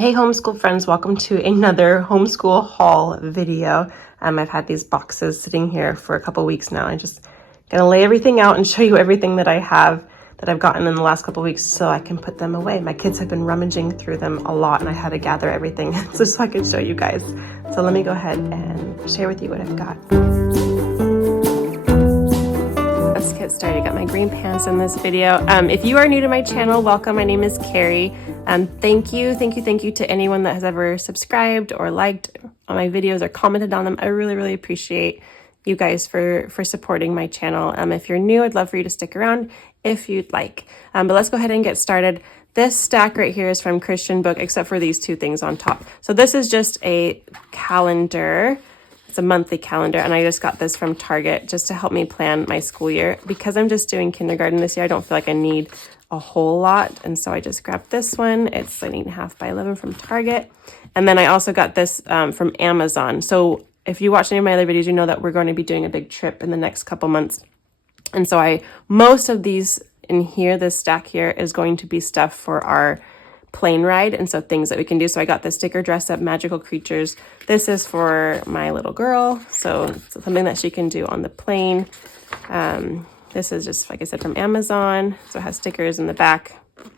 Hey homeschool friends, welcome to another homeschool haul video. I've had these boxes sitting here for a couple weeks now. I'm just gonna lay everything out and show you everything that I have that I've gotten in the last couple weeks so I can put them away. My kids have been rummaging through them a lot and I had to gather everything just so I could show you guys. So let me go ahead and share with you what I've got. Let's get started. I got my green pants in this video. If you are new to my channel, welcome. My name is Carrie. Thank you to anyone that has ever subscribed or liked on my videos or commented on them. I really appreciate you guys for supporting my channel. If you're new, I'd love for you to stick around if you'd like. But let's go ahead and get started. This stack right here is from Christian Book, except for these two things on top. So this is just a calendar. It's a monthly calendar, and I just got this from Target just to help me plan my school year. Because I'm just doing kindergarten this year, I don't feel like I need a whole lot, and so I just grabbed this one. It's an 8.5 by 11 from Target. And then I also got this from Amazon. So if you watch any of my other videos, you know that we're going to be doing a big trip in the next couple months. And so most of these in here, this stack here, is going to be stuff for our plane ride, and so things that we can do. So I got the sticker dress up magical creatures. This is for my little girl, so it's something that she can do on the plane. This is just, like I said, from Amazon, so it has stickers in the back. You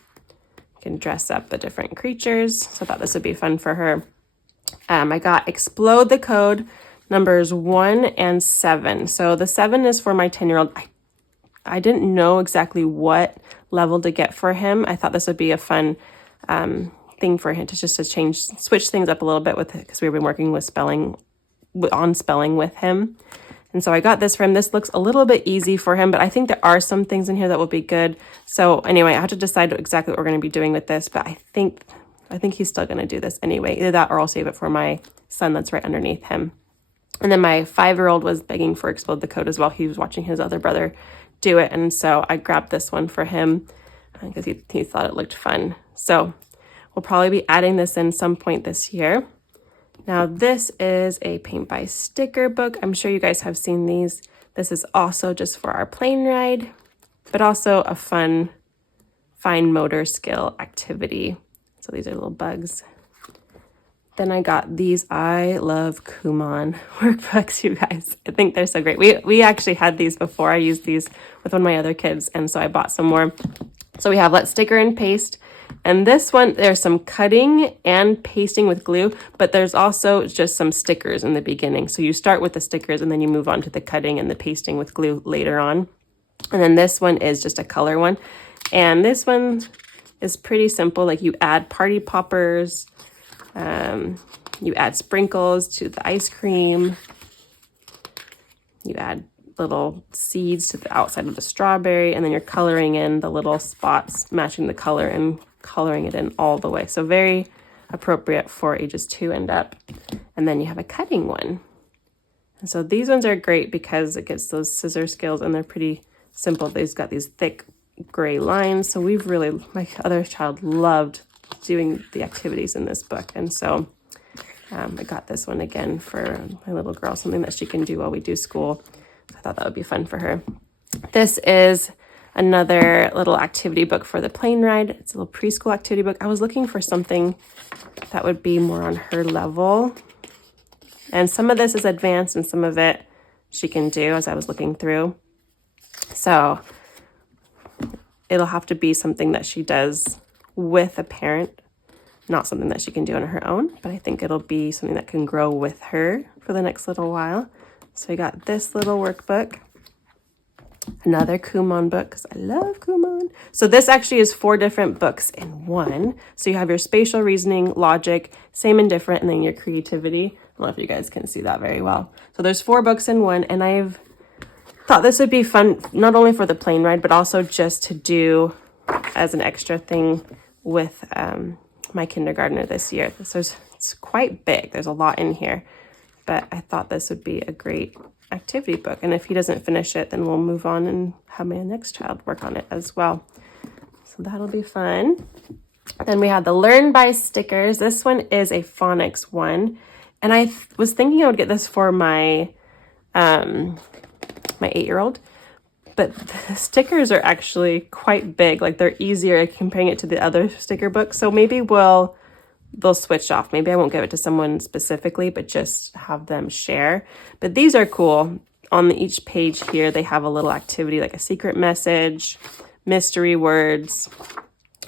can dress up the different creatures, so I thought this would be fun for her. I got Explode the Code numbers 1 and 7. So the 7 is for my 10-year-old. I didn't know exactly what level to get for him. I thought this would be a fun thing for him to switch things up a little bit with it, because we've been working with spelling with him. And so I got this for him. This looks a little bit easy for him, but I think there are some things in here that will be good. So anyway, I have to decide exactly what we're going to be doing with this, but I think he's still going to do this anyway. Either that or I'll save it for my son that's right underneath him. And then my 5-year-old was begging for Explode the Code as well. He was watching his other brother do it, and so I grabbed this one for him because he thought it looked fun. So we'll probably be adding this in some point this year. Now this is a paint by sticker book. I'm sure you guys have seen these. This is also just for our plane ride, but also a fun, fine motor skill activity. So these are little bugs. Then I got these I Love Kumon workbooks, you guys. I think they're so great. We actually had these before. I used these with one of my other kids, and so I bought some more. So we have Let's Sticker and Paste. And this one, there's some cutting and pasting with glue, but there's also just some stickers in the beginning. So you start with the stickers and then you move on to the cutting and the pasting with glue later on. And then this one is just a color one. And this one is pretty simple. Like you add party poppers, you add sprinkles to the ice cream, you add little seeds to the outside of the strawberry, and then you're coloring in the little spots, matching the color and coloring it in all the way. So very appropriate for ages 2 and up. And then you have a cutting one. And so these ones are great because it gets those scissor skills and they're pretty simple. They've got these thick gray lines. So my other child loved doing the activities in this book. And so I got this one again for my little girl, something that she can do while we do school. I thought that would be fun for her. This is another little activity book for the plane ride. It's a little preschool activity book. I was looking for something that would be more on her level. And some of this is advanced and some of it she can do as I was looking through. So it'll have to be something that she does with a parent, not something that she can do on her own, but I think it'll be something that can grow with her for the next little while. So I got this little workbook. Another Kumon book, because I love Kumon. So this actually is 4 different books in one. So you have your spatial reasoning, logic, same and different, and then your creativity. I don't know if you guys can see that very well. So there's 4 books in one, and I've thought this would be fun, not only for the plane ride, but also just to do as an extra thing with my kindergartner this year. It's quite big. There's a lot in here, but I thought this would be a great activity book, and if he doesn't finish it, then we'll move on and have my next child work on it as well. So that'll be fun. Then we have the Learn by stickers. This one is a phonics one, and I was thinking I would get this for my my 8-year-old, but the stickers are actually quite big. Like they're easier comparing it to the other sticker books. So maybe we'll they'll switch off. Maybe I won't give it to someone specifically, but just have them share. But these are cool. On each page here, they have a little activity like a secret message, mystery words,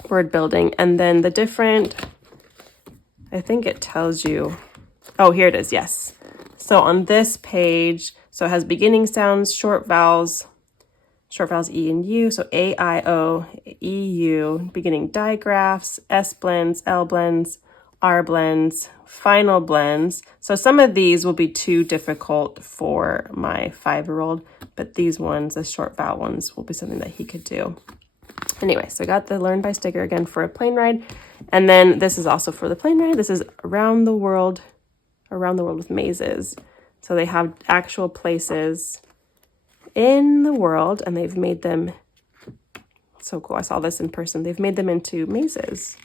word building, and then the different, I think it tells you, oh, here it is, yes. So on this page, so it has beginning sounds, short vowels E and U, so A, I, O, E, U, beginning digraphs, S blends, L blends, R blends, final blends. So some of these will be too difficult for my 5-year-old, but these ones, the short vowel ones, will be something that he could do. Anyway, so I got the Learn by sticker again for a plane ride. And then this is also for the plane ride. This is around the world with mazes. So they have actual places in the world, and they've made them so cool. I saw this in person. They've made them into mazes.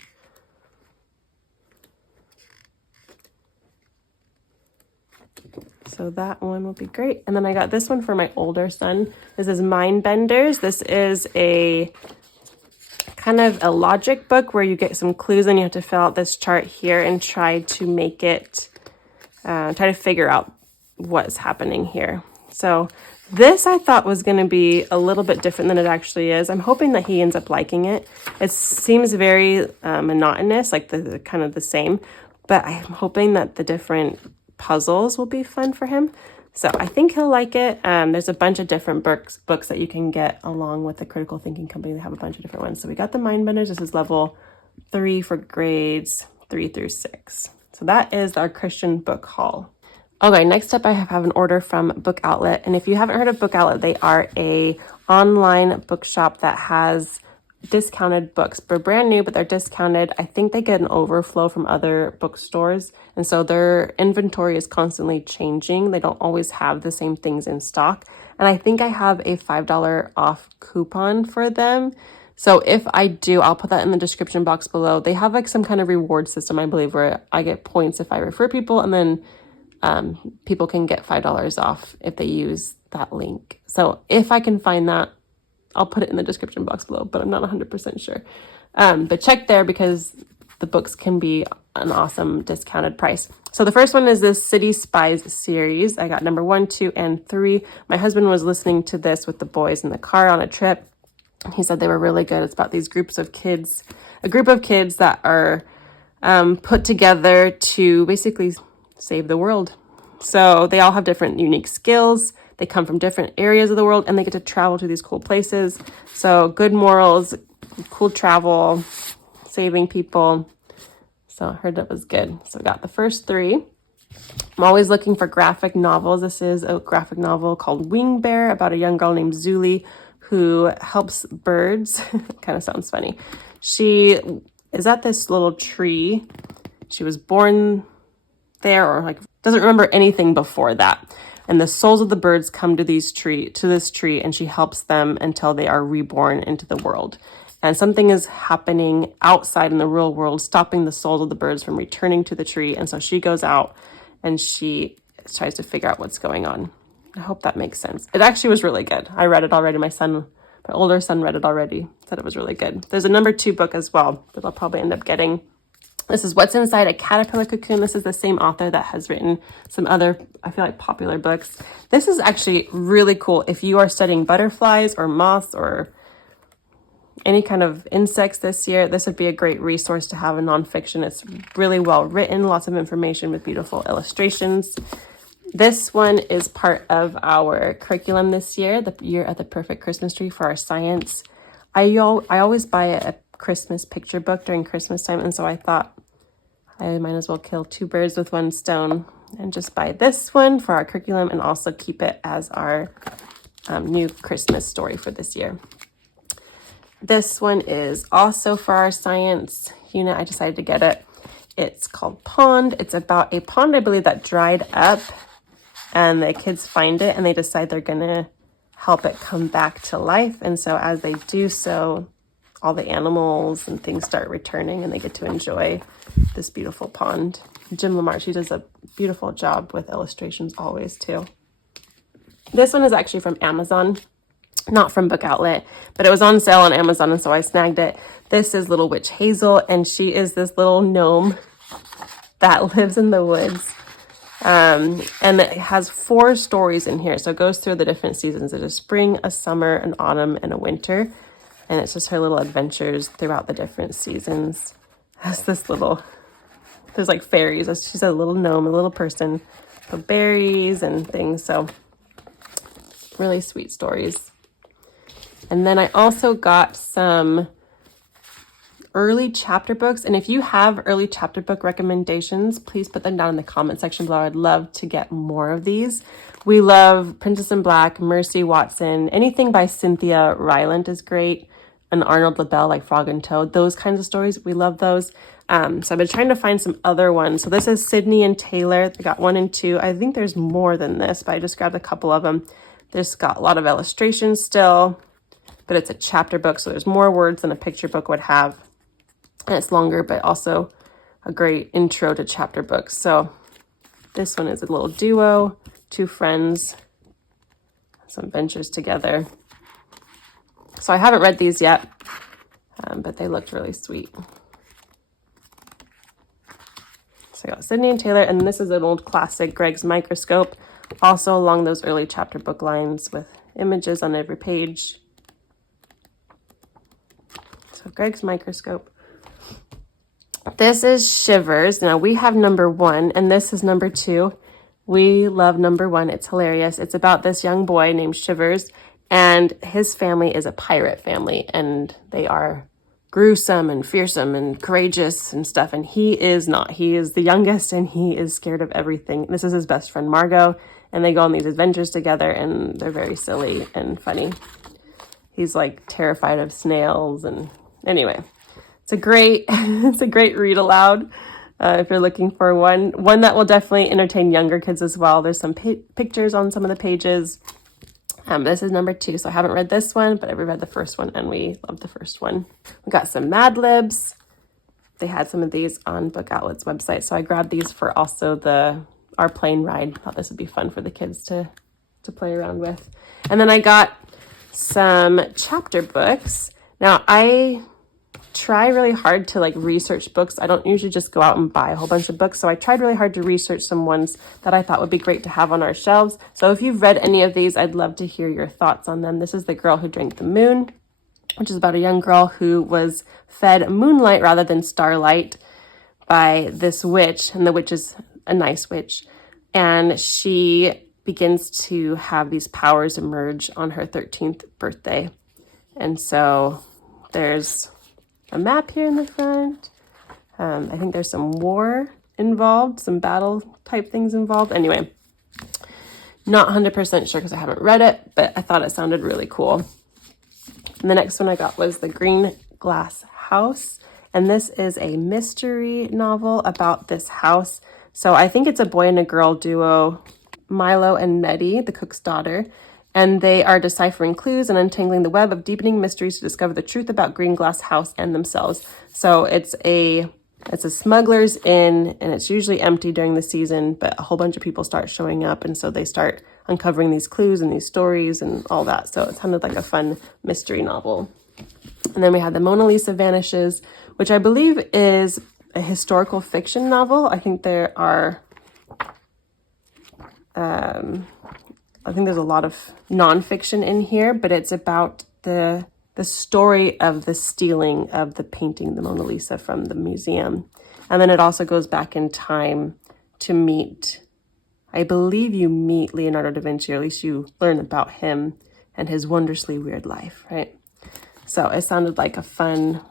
So that one will be great. And then I got this one for my older son. This is Mind Benders. This is a kind of a logic book where you get some clues and you have to fill out this chart here and try to make it, try to figure out what's happening here. So this I thought was going to be a little bit different than it actually is. I'm hoping that he ends up liking it. It seems very monotonous, like the kind of the same, but I'm hoping that the different puzzles will be fun for him. So I think he'll like it. There's a bunch of different books that you can get along with the Critical Thinking Company. They have a bunch of different ones. So we got the Mind Benders. This is level 3 for grades 3 through 6. So that is our Christian book haul. Okay, next up I have an order from Book Outlet. And if you haven't heard of Book Outlet, they are a online bookshop that has discounted books. They're brand new, but they're discounted. I think they get an overflow from other bookstores. And so their inventory is constantly changing. They don't always have the same things in stock. And I think I have a $5 off coupon for them. So if I do, I'll put that in the description box below. They have like some kind of reward system, I believe, where I get points if I refer people, and then people can get $5 off if they use that link. So if I can find that, I'll put it in the description box below, but I'm not 100% sure. But check there because the books can be an awesome discounted price. So the first one is this City Spies series. I got number 1, 2, and 3. My husband was listening to this with the boys in the car on a trip. He said they were really good. It's about these groups of kids, a group of kids that are put together to basically save the world. So they all have different unique skills. They come from different areas of the world and they get to travel to these cool places. So good morals, cool travel, saving people. So I heard that was good. So I got the first 3. I'm always looking for graphic novels. This is a graphic novel called Wing Bear about a young girl named Zuli who helps birds. Kind of sounds funny. She is at this little tree. She was born there, or like doesn't remember anything before that. And the souls of the birds come to this tree, and she helps them until they are reborn into the world. And something is happening outside in the real world, stopping the souls of the birds from returning to the tree. And so she goes out and she tries to figure out what's going on. I hope that makes sense. It actually was really good. I read it already. My older son read it already, said it was really good. There's a number 2 book as well that I'll probably end up getting. This is What's Inside a Caterpillar Cocoon. This is the same author that has written some other, I feel like, popular books. This is actually really cool. If you are studying butterflies or moths or any kind of insects this year, this would be a great resource to have in nonfiction. It's really well written, lots of information with beautiful illustrations. This one is part of our curriculum this year, the Year at the Perfect Christmas Tree for our science. I always buy a Christmas picture book during Christmas time, and so I thought I might as well kill 2 birds with 1 stone and just buy this one for our curriculum and also keep it as our new Christmas story for this year. This one is also for our science unit. I decided to get it. It's called Pond. It's about a pond, I believe, that dried up, and the kids find it and they decide they're going to help it come back to life. And so as they do so, all the animals and things start returning and they get to enjoy this beautiful pond. Jim Lamar, she does a beautiful job with illustrations always too. This one is actually from Amazon, not from Book Outlet, but it was on sale on Amazon and so I snagged it. This is Little Witch Hazel, and she is this little gnome that lives in the woods. And it has 4 stories in here. So it goes through the different seasons. There's a spring, a summer, an autumn, and a winter. And it's just her little adventures throughout the different seasons. Has this little, there's like fairies. She's a little gnome, a little person, with berries and things. So really sweet stories. And then I also got some early chapter books. And if you have early chapter book recommendations, please put them down in the comment section below. I'd love to get more of these. We love Princess in Black, Mercy Watson, anything by Cynthia Rylant is great. And Arnold LaBelle, like Frog and Toad, those kinds of stories. We love those. So I've been trying to find some other ones. So this is Sydney and Taylor. They got 1 and 2. I think there's more than this, but I just grabbed a couple of them. There's got a lot of illustrations still, but it's a chapter book. So there's more words than a picture book would have. And it's longer, but also a great intro to chapter books. So this one is a little duo, 2 friends, some adventures together. So I haven't read these yet, but they looked really sweet. So I got Sydney and Taylor, and this is an old classic, Greg's Microscope, also along those early chapter book lines with images on every page. So Greg's Microscope. This is Shivers. Now we have number 1, and this is number 2. We love number 1. It's hilarious. It's about this young boy named Shivers, and his family is a pirate family, and they are gruesome and fearsome and courageous and stuff. And he is not. He is the youngest, and he is scared of everything. This is his best friend, Margot, and they go on these adventures together, and they're very silly and funny. He's like terrified of snails, and anyway, it's a great read aloud. If you're looking for one that will definitely entertain younger kids as well. There's some pictures on some of the pages. This is number 2, so I haven't read this one, but I've read the first one, and we love the first one. We got some Mad Libs. They had some of these on Book Outlet's website, so I grabbed these for also our plane ride. Thought this would be fun for the kids to play around with. And then I got some chapter books. Now, I try really hard to research books. I don't usually just go out and buy a whole bunch of books. So I tried really hard to research some ones that I thought would be great to have on our shelves. So if you've read any of these, I'd love to hear your thoughts on them. This is The Girl Who Drank the Moon, which is about a young girl who was fed moonlight rather than starlight by this witch. And the witch is a nice witch. And she begins to have these powers emerge on her 13th birthday. And so there's a map here in the front. I think there's some war involved, some battle type things involved. Anyway, not 100% sure because I haven't read it, but I thought it sounded really cool. And the next one I got was The Green Glass House. And this is a mystery novel about this house. So I think it's a boy and a girl duo, Milo and Nettie, the cook's daughter. And they are deciphering clues and untangling the web of deepening mysteries to discover the truth about Green Glass House and themselves. So it's a smuggler's inn, and it's usually empty during the season, but a whole bunch of people start showing up, and so they start uncovering these clues and these stories and all that. So it sounded like a fun mystery novel. And then we had The Mona Lisa Vanishes, which I believe is a historical fiction novel. I think there are I think there's a lot of nonfiction in here, but it's about the story of the stealing of the painting, the Mona Lisa, from the museum. And then it also goes back in time to meet, I believe you meet Leonardo da Vinci, or at least you learn about him and his wondrously weird life, right? So it sounded like a fun,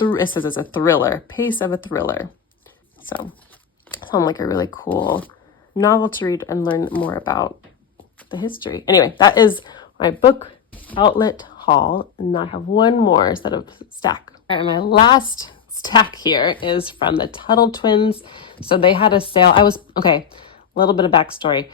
it says it's a thriller, pace of a thriller. So it sounded like a really cool novel to read and learn more about the history. Anyway, that is my book outlet haul, and I have one more set of stack. All right, my last stack here is from the Tuttle Twins. So they had a sale. A little bit of backstory.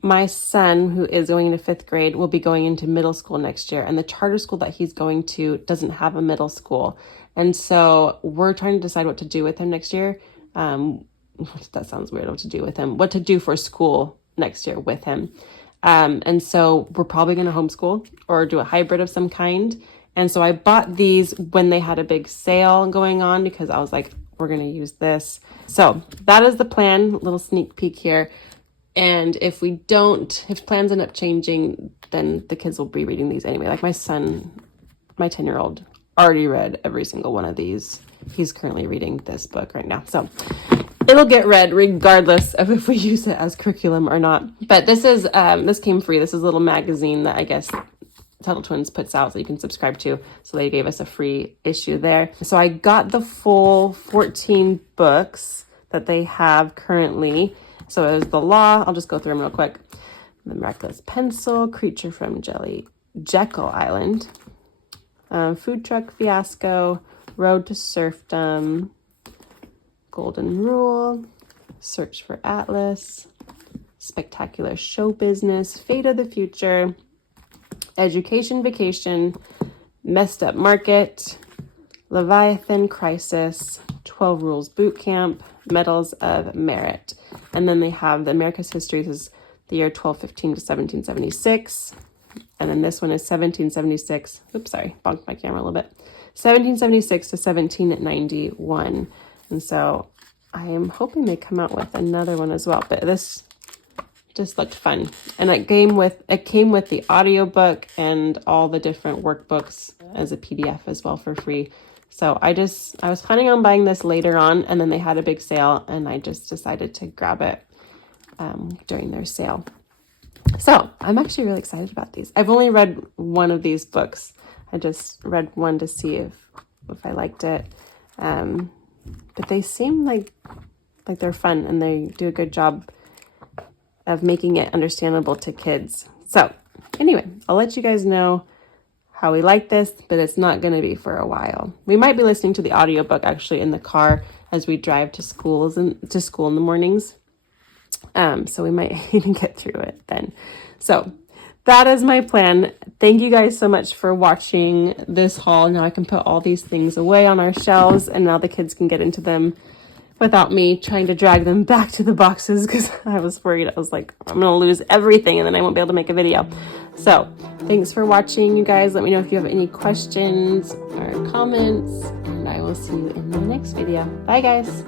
My son, who is going into 5th grade, will be going into middle school next year, and the charter school that he's going to doesn't have a middle school. And so we're trying to decide what to do with him next year. That sounds weird, what to do for school next year with him. And so we're probably going to homeschool or do a hybrid of some kind. And so I bought these when they had a big sale going on, because I was like, we're going to use this. So that is the plan, little sneak peek here. And if plans end up changing, then the kids will be reading these anyway. Like my son, my 10-year-old, already read every single one of these. He's currently reading this book right now. So it'll get read regardless of if we use it as curriculum or not. But this is, this came free. This is a little magazine that I guess Tuttle Twins puts out so you can subscribe to. So they gave us a free issue there. So I got the full 14 books that they have currently. So it was The Law. I'll just go through them real quick. The Miraculous Pencil, Creature from Jekyll Island, Food Truck Fiasco, Road to Serfdom, Golden Rule, Search for Atlas, Spectacular Show Business, Fate of the Future, Education Vacation, Messed Up Market, Leviathan Crisis, 12 Rules Boot Camp, Medals of Merit. And then they have the America's History. This is the year 1215 to 1776. And then this one is 1776. Oops, sorry, bonked my camera a little bit. 1776 to 1791. And so I am hoping they come out with another one as well. But this just looked fun. And it came with the audiobook and all the different workbooks as a PDF as well for free. So I was planning on buying this later on, and then they had a big sale, and I just decided to grab it during their sale. So I'm actually really excited about these. I've only read one of these books. I just read one to see if I liked it. But they seem like they're fun, and they do a good job of making it understandable to kids. So anyway, I'll let you guys know how we like this, but it's not going to be for a while. We might be listening to the audiobook actually in the car as we drive to school in the mornings. So we might even get through it then. So that is my plan. Thank you guys so much for watching this haul. Now I can put all these things away on our shelves, and now the kids can get into them without me trying to drag them back to the boxes, because I was worried. I was like, I'm going to lose everything and then I won't be able to make a video. So thanks for watching, you guys. Let me know if you have any questions or comments, and I will see you in the next video. Bye, guys.